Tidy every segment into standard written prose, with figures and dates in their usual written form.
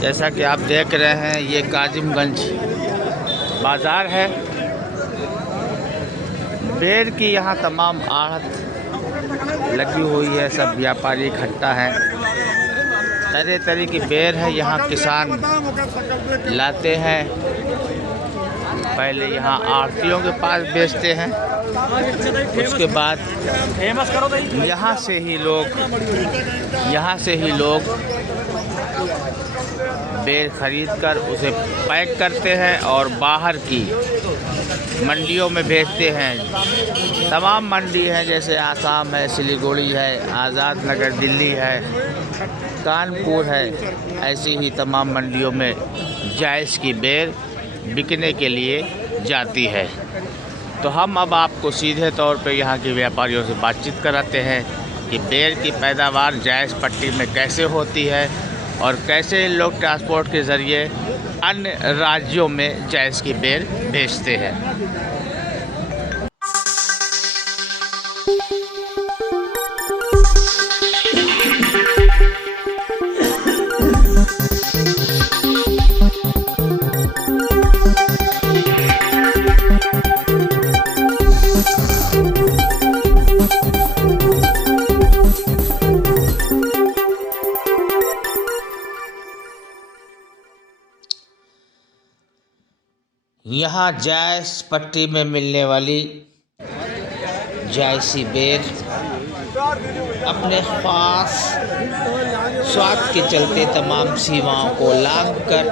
जैसा कि आप देख रहे हैं ये काजिमगंज बाज़ार है। बेर की यहाँ तमाम आहत लगी हुई है, सब व्यापारी इकट्ठा हैं। तरह तरह की बेर है, यहाँ किसान लाते हैं, पहले यहाँ आढ़तियों के पास बेचते हैं, उसके बाद यहाँ से ही लोग बेर खरीद कर उसे पैक करते हैं और बाहर की मंडियों में भेजते हैं। तमाम मंडी हैं, जैसे आसाम है, सिलीगुड़ी है, आज़ाद नगर दिल्ली है, कानपुर है, ऐसी ही तमाम मंडियों में जायज़ की बेर बिकने के लिए जाती है। तो हम अब आपको सीधे तौर पे यहाँ के व्यापारियों से बातचीत कराते हैं कि बेर की पैदावार जायज़ पट्टी में कैसे होती है और कैसे इन लोग ट्रांसपोर्ट के ज़रिए अन्य राज्यों में जायज़ की बेर भेजते हैं। यहाँ जायज़ पट्टी में मिलने वाली जायसी बेर अपने ख़ास स्वाद के चलते तमाम सीमाओं को लांघकर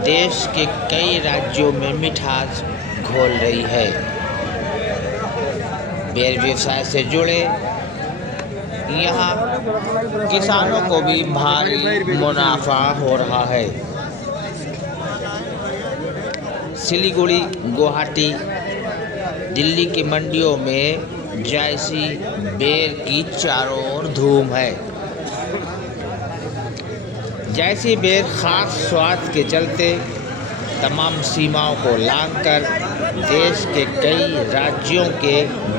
देश के कई राज्यों में मिठास घोल रही है। बेर व्यवसाय से जुड़े यहाँ किसानों को भी भारी मुनाफा हो रहा है। सिलीगुड़ी, गुवाहाटी, दिल्ली की मंडियों में जायसी बेर की चारों ओर धूम है। जायसी बेर खास स्वाद के चलते तमाम सीमाओं को लांघकर देश के कई राज्यों के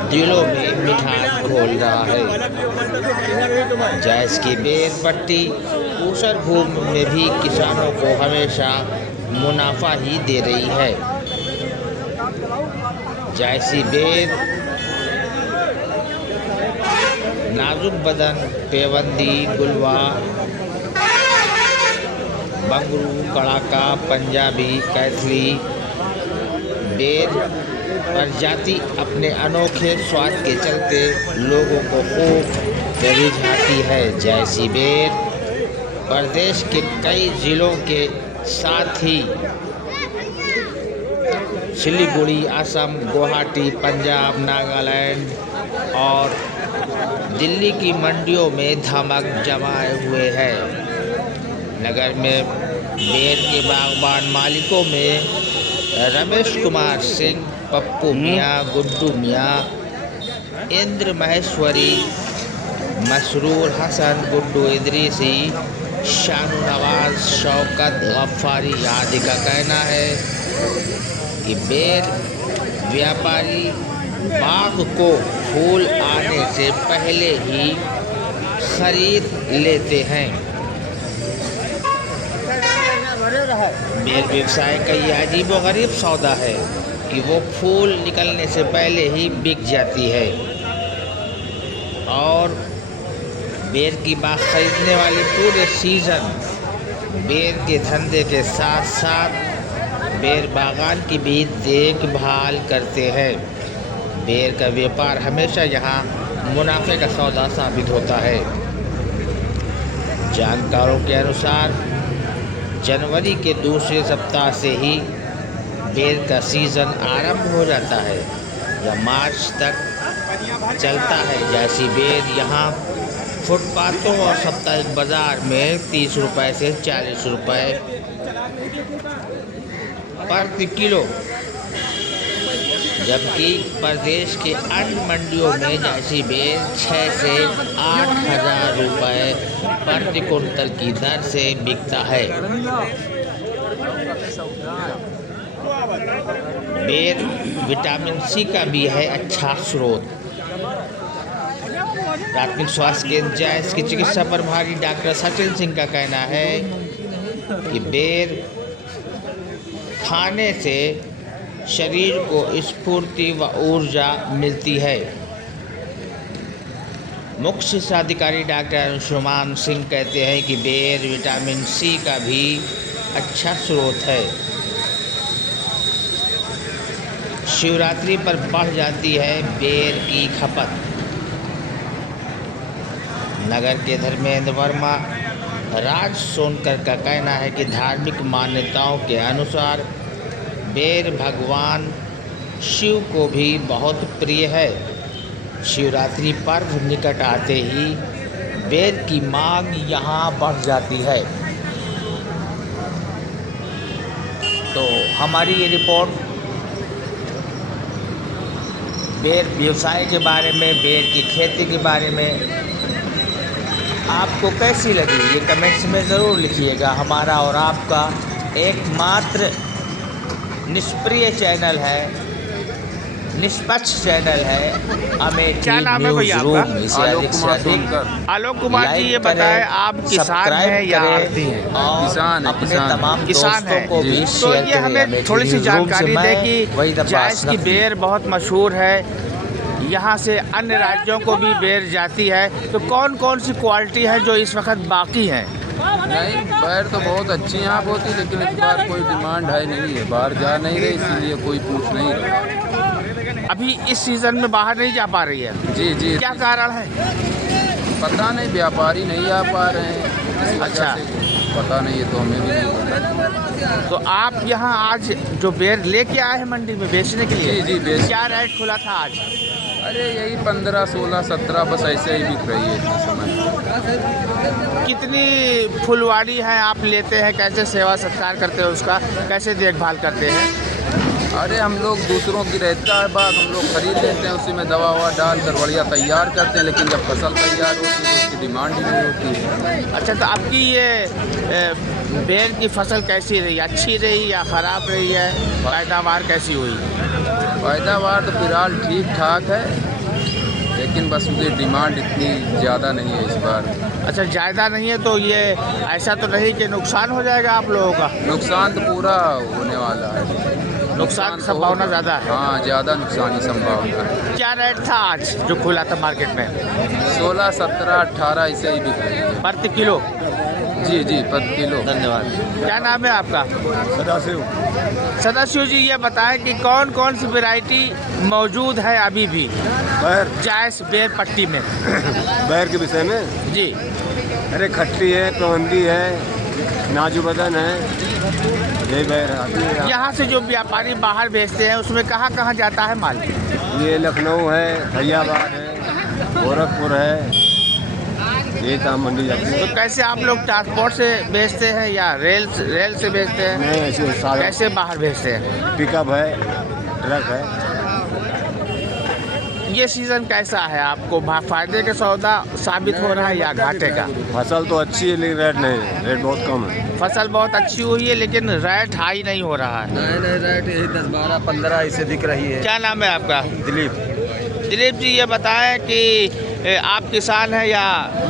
दिलों में मिठास घोल रहा है। जायज़ की बेर पट्टी ऊसर भूमि में भी किसानों को हमेशा मुनाफा ही दे रही है। जायसी बेर नाजुक बदन, पेवंदी, गुलवा, बंगरू, कड़ाका, पंजाबी, कैथली बेर प्रजाति अपने अनोखे स्वाद के चलते लोगों को खूब रिझाती है। जायसी बेर प्रदेश के कई जिलों के साथ ही सिलीगुड़ी, असम, गुवाहाटी, पंजाब, नागालैंड और दिल्ली की मंडियों में धमक जमाए हुए है। नगर में बेर के बागबान मालिकों में रमेश कुमार सिंह, पप्पू मियाँ, गुड्डू मियाँ, इंद्र महेश्वरी, मसरूर हसन, गुड्डू इदरीसी, शानू नवाज, शौकत गफ्फारी आदि का कहना है कि बेर व्यापारी बाग को फूल आने से पहले ही खरीद लेते हैं। बेर व्यवसाय का ये अजीबोगरीब सौदा है कि वो फूल निकलने से पहले ही बिक जाती है और बेर की बाग खरीदने वाले पूरे सीज़न बेर के धंधे के साथ साथ बेर बागान की भी देखभाल करते हैं। बेर का व्यापार हमेशा यहाँ मुनाफे का सौदा साबित होता है। जानकारों के अनुसार जनवरी के दूसरे सप्ताह से ही बेर का सीज़न आरंभ हो जाता है या मार्च तक चलता है। जैसी बेर यहाँ फुटपाथों और साप्ताहिक बाज़ार में 30 रुपये से 40 रुपये प्रति किलो, जबकि प्रदेश के अन्य मंडियों में जैसी बेर 6 से 8 हज़ार रुपये प्रति कुंतल की दर से बिकता है। बेर विटामिन सी का भी है अच्छा स्रोत। प्राथमिक स्वास्थ्य केंद्र जायस की चिकित्सा प्रभारी डॉक्टर सचिन सिंह का कहना है कि बेर खाने से शरीर को स्फूर्ति व ऊर्जा मिलती है। मुख्य शिक्षा अधिकारी डॉक्टर अंशुमान सिंह कहते हैं कि बेर विटामिन सी का भी अच्छा स्रोत है। शिवरात्रि पर बढ़ जाती है बेर की खपत। नगर के धर्मेंद्र वर्मा राज सोनकर का कहना है कि धार्मिक मान्यताओं के अनुसार बेर भगवान शिव को भी बहुत प्रिय है। शिवरात्रि पर्व निकट आते ही बेर की मांग यहाँ बढ़ जाती है। तो हमारी ये रिपोर्ट बेर व्यवसाय के बारे में, बेर की खेती के बारे में आपको कैसी लगी ये कमेंट्स में ज़रूर लिखिएगा। हमारा और आपका एकमात्र निष्क्रिय चैनल है, निष्पक्ष चैनल है अमेठी क्या नाम है भैया आपका? आलोक कुमार जी, ये बताएं आप किसान हैं या आढ़ती हैं? किसान अपने तमाम किसान हैं को भी तो ये हमें थोड़ी सी जानकारी दें कि जायस की बेर बहुत मशहूर है, यहाँ से अन्य राज्यों को भी बेर जाती है, तो कौन कौन सी क्वालिटी है जो इस वक्त बाकी हैं? नहीं, बेर तो बहुत अच्छी यहाँ होती, लेकिन इस बार कोई डिमांड है नहीं है, बाहर जा नहीं रही, इसलिए कोई पूछ नहीं रहा। अभी इस सीज़न में बाहर नहीं जा पा रही है? जी जी। क्या कारण है? पता नहीं, व्यापारी नहीं आ पा रहे हैं। अच्छा, पता नहीं है, तो हमें भी नहीं पता। तो आप यहाँ आज जो बेर लेके आए हैं मंडी में बेचने के लिए? जी जी, बेच। क्या रेट खुला था आज? अरे यही 15, 16, 17 बस ऐसे ही बिक रही है इस समय। कितनी फुलवाड़ी है आप लेते हैं, कैसे सेवा सत्कार करते हैं उसका, कैसे देखभाल करते हैं? अरे हम लोग दूसरों की रहता है बाग, हम लोग खरीद लेते हैं, उसी में दवा ववा डाल कर बढ़िया तैयार करते हैं, लेकिन जब फसल तैयार होती है तो उसकी डिमांड ही नहीं होती है। अच्छा, तो आपकी ये बेर की फसल कैसी रही? अच्छी रही या ख़राब रही है? पैदावार कैसी हुई? पैदावार तो फिलहाल ठीक ठाक है, लेकिन बस मुझे डिमांड इतनी ज़्यादा नहीं है इस बार। अच्छा, ज़्यादा नहीं है तो ये ऐसा तो नहीं कि नुकसान हो जाएगा आप लोगों का? नुकसान तो पूरा होने वाला है। नुकसान की संभावना ज़्यादा है? हाँ, ज़्यादा नुकसान की संभावना है। क्या रेट था आज जो खुला था मार्केट में? 16, 17, 18 ऐसे ही बिक रही है प्रति किलो? जी जी, प्रति किलो। धन्यवाद। क्या नाम है आपका? सदाशिव। सदाशिव जी, ये बताएं कि कौन कौन सी वैरायटी मौजूद है अभी भी बैर जायस बेर पट्टी में? बैर के विषय में जी। अरे खट्टी है, प्रबंधी है, नाजू बदन है, ये बैर आती है। यहाँ से जो व्यापारी बाहर बेचते हैं उसमें कहाँ कहाँ जाता है माल? ये लखनऊ है, फैजाबाद है, गोरखपुर है, ये काम मंडी जाती है। तो कैसे आप लोग ट्रांसपोर्ट से बेचते हैं या रेल से बेचते हैं? नहीं, ऐसे सारा कैसे बाहर बेचते हैं? पिकअप है, ट्रक है। ये सीज़न कैसा है? आपको फायदे का सौदा साबित हो रहा है या घाटे का? फसल तो अच्छी है, लेकिन रेट नहीं है, रेट बहुत कम है। फसल बहुत अच्छी हुई है लेकिन रेट हाई नहीं हो रहा है। नहीं, रेट यही 10, 12, 15 ऐसे दिख रही है। क्या नाम है आपका? दिलीप। दिलीप जी, ये बताएं कि आप किसान हैं या?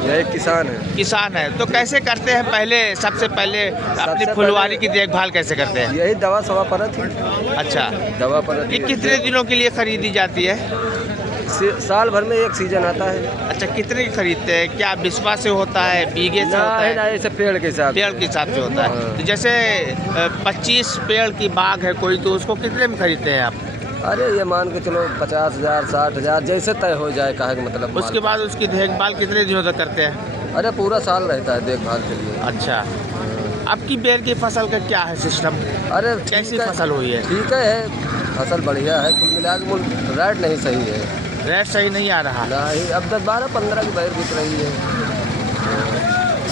यही किसान है। किसान है, तो कैसे करते हैं? पहले सबसे पहले अपनी फुलवारी की देखभाल कैसे करते हैं? यही दवा सवा परत है। अच्छा, दवा परत ये कितने दिनों के लिए खरीदी जाती है? साल भर में एक सीजन आता है। अच्छा, कितने की खरीदते हैं? क्या बिस्वा से होता है, बीघे से होता है? ना, ऐसे पेड़ के हिसाब, पेड़ के हिसाब से होता है। तो जैसे 25 पेड़ की बाग है कोई, तो उसको कितने में खरीदते हैं आप? अरे ये मान के चलो 50,000, 60,000 जैसे तय हो जाए, कहे का मतलब। उसके बाद उसकी देखभाल कितने दिनों तक करते हैं? अरे पूरा साल रहता है देखभाल के लिए। अच्छा, आपकी बेर की फसल का क्या है सिस्टम? अरे कैसी फसल हुई है? ठीक है, फसल बढ़िया है, कुल मिला के रेट नहीं सही है। रेट सही नहीं आ रहा? नहीं, अब 10, 12, 15 की बैर बिक रही है।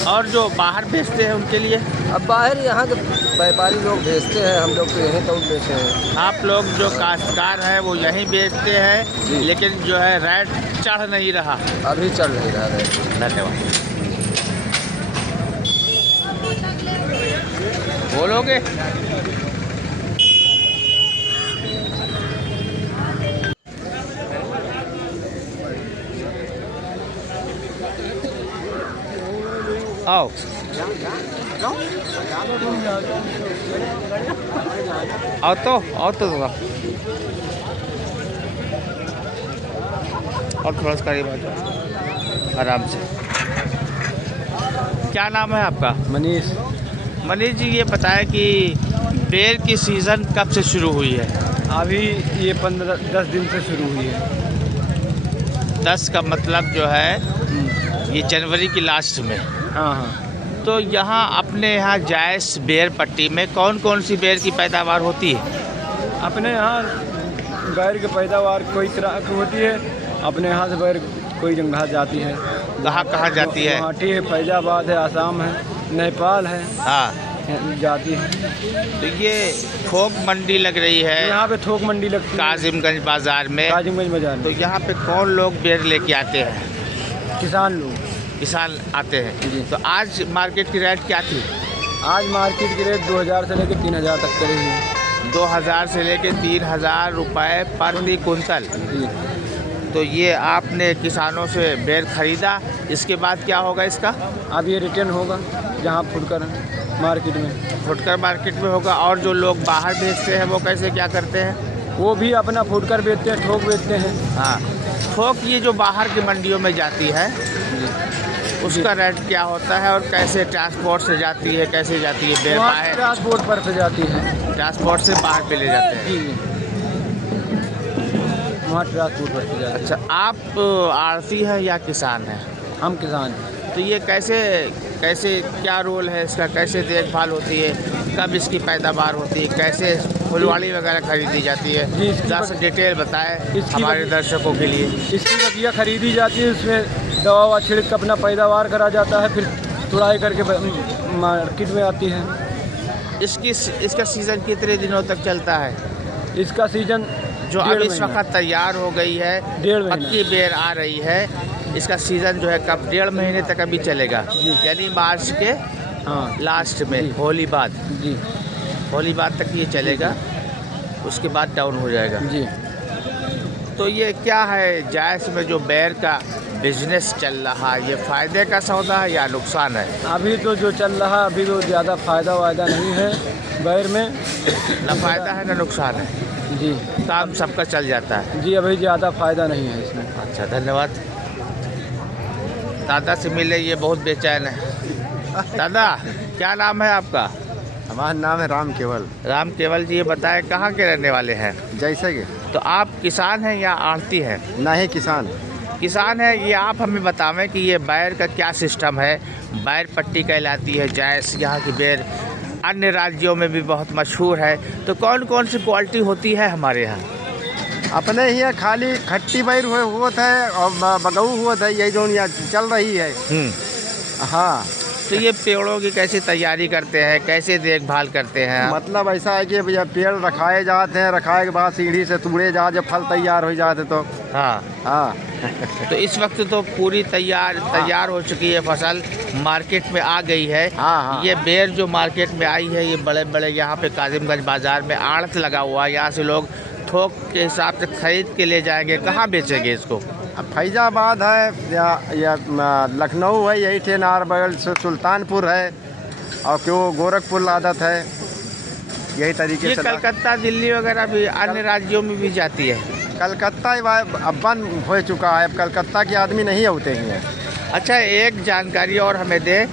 और जो बाहर बेचते हैं उनके लिए? अब बाहर यहाँ के व्यापारी लोग भेजते हैं, हम लोग तो यहीं तो बेचे हैं। आप लोग जो काश्तकार हैं वो यहीं बेचते हैं, लेकिन जो है रेट चढ़ नहीं रहा? अभी चढ़ नहीं रहा है। धन्यवाद। बोलोगे? आओ आओ तो थोड़ा और थोड़ा सा करीब आ जाओ आराम से। क्या नाम है आपका? मनीष। मनीष जी, ये बताएं कि बेर की सीज़न कब से शुरू हुई है? अभी ये 10 दिन से शुरू हुई है। 10 का मतलब जो है ये जनवरी की लास्ट में। हाँ हाँ। तो यहाँ अपने यहाँ जायस बेर पट्टी में कौन कौन सी बेर की पैदावार होती है? अपने यहाँ बैर की पैदावार कोई तरह की होती है। अपने यहाँ से बैर कोई जगह जाती है। कहाँ जाती है? गुवाहाटी है, फैजाबाद है, आसाम है, नेपाल है, हाँ, जाती है। तो ये थोक मंडी लग रही है यहाँ पे थोक मंडी लगती है काजिमगंज बाज़ार में। काजिमगंज बाजार तो में यहाँ पे कौन लोग बेर लेके आते हैं? किसान लोग। किसान आते हैं। जी। तो आज मार्केट की रेट क्या थी? आज मार्केट की रेट 2000 से लेकर 3000 तक के रही है। 2000 से लेके 3000 रुपये प्रति कुंतल। जी। तो ये आपने किसानों से बेर खरीदा, इसके बाद क्या होगा इसका? अब ये रिटर्न होगा जहाँ फुटकर मार्केट में। फुटकर मार्केट में होगा। और जो लोग बाहर बेचते हैं वो कैसे क्या करते हैं? वो भी अपना फुटकर बेचते हैं, थोक बेचते हैं। हाँ, थोक ये जो बाहर की मंडियों में जाती है उसका रेट क्या होता है और कैसे ट्रांसपोर्ट से जाती है, कैसे जाती है बेर वहाँ बाहर? ट्रांसपोर्ट पर से जाती है। ट्रांसपोर्ट से बाहर पे ले जाते हैं। जी जी, वहाँ ट्रांसपोर्ट पर से जाती है। अच्छा, आप आड़ती हैं या किसान हैं? हम किसान हैं। तो ये कैसे कैसे क्या रोल है इसका, कैसे देखभाल होती है, कब इसकी पैदावार होती है, कैसे फुलवाड़ी वगैरह खरीदी जाती है? जी, इसकी ज़रा सा डिटेल बताएं हमारे दर्शकों के लिए। इसकी बगिया खरीदी जाती है, उसमें दवा ववा छिड़क कर अपना पैदावार करा जाता है, फिर तुड़ाई करके मार्केट में आती है। इसका सीज़न कितने दिनों तक चलता है? इसका सीजन जो अब इस वक्त तैयार हो गई है, 1.5 महीना। पक्की बेर आ रही है, इसका सीज़न जो है कब? 1.5 महीने तक अभी चलेगा, यानी मार्च के हाँ लास्ट में, होली बाद। जी होली बाद तक ये चलेगा, उसके बाद डाउन हो जाएगा। जी। तो ये क्या है, जायस में जो बेर का बिजनेस चल रहा है, ये फ़ायदे का सौदा है या नुकसान है? अभी तो जो चल रहा है, अभी तो ज़्यादा फ़ायदा वायदा नहीं है बैर में। ना फ़ायदा है ना नुकसान है, जी काम सबका चल जाता है। जी, अभी ज़्यादा फ़ायदा नहीं है इसमें। अच्छा, धन्यवाद। दादा से मिले, ये बहुत बेचैन है। दादा, क्या नाम है आपका? हमारा नाम है राम केवल। राम केवल जी, ये बताएं कहाँ के रहने वाले हैं? जैसे कि तो आप किसान हैं या आढ़ती हैं? नहीं, किसान। किसान है। ये आप हमें बतावें कि ये बैर का क्या सिस्टम है? बैर पट्टी कहलाती है जायस, यहाँ की बेर अन्य राज्यों में भी बहुत मशहूर है। तो कौन कौन सी क्वालिटी होती है हमारे यहाँ? अपने यहाँ खाली खट्टी बैर हुआ था और बगऊ हुआ था, यही जो यहाँ चल रही है। हाँ। तो ये पेड़ों की कैसे तैयारी करते हैं, कैसे देखभाल करते हैं? मतलब ऐसा है कि भैया पेड़ रखाए जाते हैं, रखाए के बाद सीढ़ी से तोड़े जा, जब फल तैयार हो जाते तो। हाँ हाँ। तो इस वक्त तो पूरी तैयार हो चुकी है, फसल मार्केट में आ गई है। हाँ। ये बेर जो मार्केट में आई है, ये बड़े बड़े यहाँ पे काजिमगंज बाज़ार में आड़त लगा हुआ है, यहाँ से लोग थोक के हिसाब से खरीद के ले जाएंगे। कहाँ बेचेंगे इसको? अब फैजाबाद है या लखनऊ है, यही थे, नारबल सुल्तानपुर है, और क्यों गोरखपुर लादत है, यही तरीके ये से। कलकत्ता, दिल्ली वगैरह भी अन्य राज्यों में भी जाती है। कलकत्ता अब बंद हो चुका है, अब कलकत्ता के आदमी नहीं होते हैं। अच्छा, एक जानकारी और हमें दे।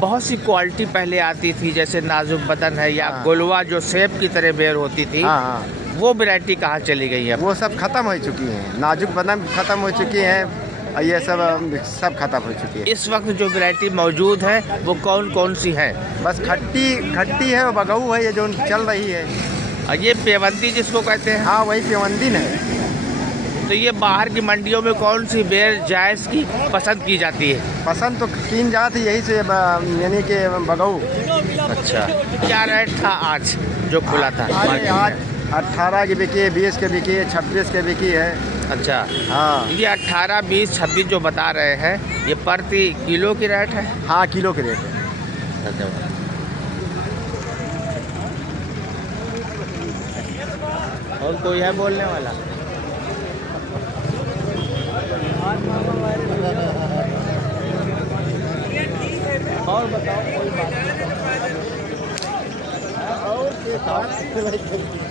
बहुत सी क्वालिटी पहले आती थी, जैसे नाजुक बदन है या गोलवा, जो सेब की तरह बेर होती थी। हाँ। वो वैरायटी कहाँ चली गई है? वो सब खत्म हो चुकी हैं, नाजुक बदन खत्म हो चुकी हैं, ये सब खत्म हो चुकी है। इस वक्त जो वैरायटी मौजूद है वो कौन कौन सी है? बस खट्टी है, बगऊ है, ये जो चल रही है। और ये पेवंदी जिसको कहते हैं? हाँ, वही पेवंदी है। तो ये बाहर की मंडियों में कौन सी बेर जायस की पसंद की जाती है? पसंद तो तीन जात यही से, यानी कि बगऊ। अच्छा, क्या रेट था आज जो खुला था? आज 18 की बिकी है, 20 के बिकी है, 26 के बिकी है। अच्छा, हाँ। ये 18, 20, 26 जो बता रहे हैं, ये प्रति किलो की रेट है? हाँ, किलो के रेट है। धन्यवाद। और कोई है बोलने वाला? और भाई